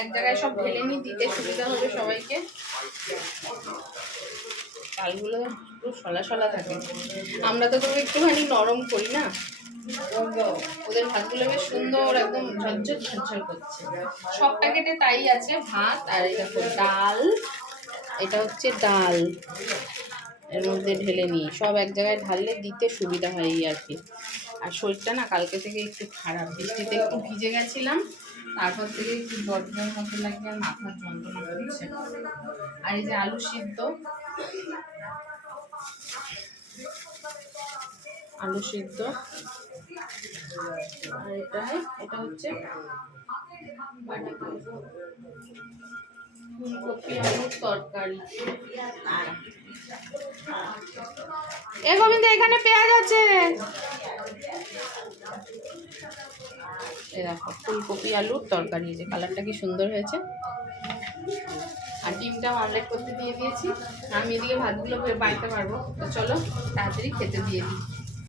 এক জায়গায় সব ঢেলে নিয়ে দিতে সুবিধা হবে সবাইকে। চালগুলো পুরো সলা সলা থাকে, আমরা তো তবু একটুখানি নরম করি না, ওদের ভাতগুলো বেশ সুন্দর একদম ঝরঝর ঝরঝর করছে। সব প্যাকেটে তাই আছে ভাত। আর এই দেখো ডাল, এটা হচ্ছে ডাল, এর মধ্যে ঢেলে নিই, সব এক জায়গায় ঢাললে দিতে সুবিধা হয় এই আর কি। আর শরীরটা না কালকে থেকে একটু খারাপ, বৃষ্টিতে একটু ভিজে গেছিলাম, তারপর থেকে একটু জ্বর মতো লাগছে, আর মাথার যন্ত্রণা করছে। আর এই যে আলু সিদ্ধ, আলু সিদ্ধ, আর এটা হচ্ছে ফুলকপি আলুর তরকারি। এ গোবিন্দ, এখানে পেঁয়াজ আছে। দেখো ফুলকপি আলুর তরকারি, যে কালারটা কি সুন্দর হয়েছে। আর ডিমটা অমলেট করতে দিয়ে দিয়েছি, আমি এদিকে ভাতগুলো বাড়তে পারবো। তো চলো তাড়াতাড়ি খেতে দিয়ে দিই।